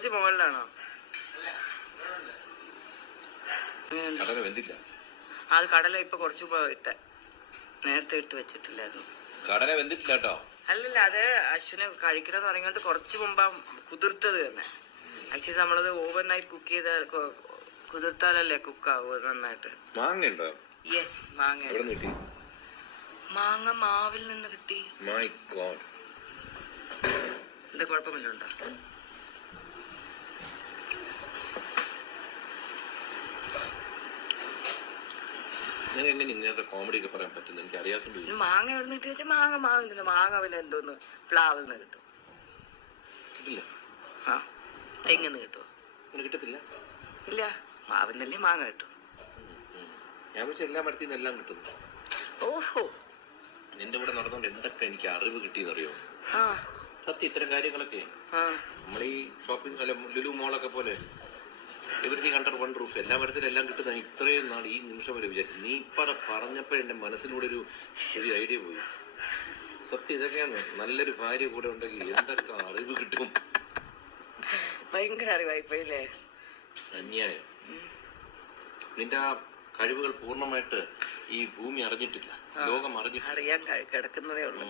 Rossi മുകളിലാണോ? അത് കടല ഇപ്പൊ കുറച്ച് ഇട്ട, നേരത്തെ ഇട്ട് വെച്ചിട്ടില്ലായിരുന്നു. കടല വെന്തിട്ടില്ല കേട്ടോ. അല്ലല്ല, അത് അശ്വിന് കഴിക്കണമെന്ന് പറഞ്ഞിട്ട് കുറച്ച് മുമ്പാ കുതിർത്തത് തന്നെ. ആക്ച്വലി നമ്മളത് ഓവർ നൈറ്റ് കുക്ക് ചെയ്ത കുതിർത്താലല്ലേ കുക്കാവൂ നന്നായിട്ട്. മാങ്ങ? യെസ്, മാങ്ങ. മാങ്ങ മാവിൽ നിന്ന് കിട്ടി. മൈ ഗോഡ്, എന്താ കുഴപ്പമില്ലുണ്ടോ? ഇങ്ങനത്തെ കോമഡി ഒക്കെ പറയാൻ പറ്റുന്നത് എനിക്ക് അറിയാത്തോണ്ട്. മാങ്ങ എവിടെ നിന്ന് കിട്ടി വെച്ചാൽ മാങ്ങ മാവിൽ നിന്ന്. മാങ്ങ പിന്നെ എന്തോന്ന് പ്ലാവിൽ നിന്ന് കിട്ടും. കിട്ടില്ല. ആ, തെങ്ങിന്ന് കിട്ടുമോ? കിട്ടത്തില്ല. ഇല്ല, മാവിന്നല്ലേ മാങ്ങ കിട്ടും. ഞാൻ പക്ഷെ എല്ലാ മരത്തിൽ നിന്ന് എല്ലാം കിട്ടുന്നു. ഓഹോ, നിന്റെ കൂടെ നടന്നുകൊണ്ട് എന്തൊക്കെ എനിക്ക് അറിവ് കിട്ടിയെന്നറിയോ? ആ സത്യം, ഇത്തരം കാര്യങ്ങളൊക്കെ നമ്മൾ ഈ ഷോപ്പിംഗ് അല്ല ലുലു മോളൊക്കെ പോലെ എവരിത്തിങ് അണ്ടർ വൺ റൂഫ്, എല്ലാ മരത്തിലും എല്ലാം കിട്ടുന്ന ഇത്രയും നാൾ ഈ നിമിഷം വരെ വിചാരിച്ചു. നീ ഇപ്പടെ പറഞ്ഞപ്പോ എന്റെ മനസ്സിലൂടെ ഒരു ഐഡിയ പോയി. സത്യം, ഇതൊക്കെയാണ് നല്ലൊരു ഭാര്യ കൂടെ ഉണ്ടെങ്കിൽ എന്തൊക്കെ അറിവ് കിട്ടും. ഭയങ്കര അറിവായിപ്പോയില്ലേ? അന്യായം. നിന്റെ ആ കഴിവുകൾ പൂർണ്ണമായിട്ട് ഈ ഭൂമി അറിഞ്ഞിട്ടില്ല, ലോകം അറിഞ്ഞിട്ടില്ല. അറിയാൻ കിടക്കുന്നതേ ഉള്ളൂ.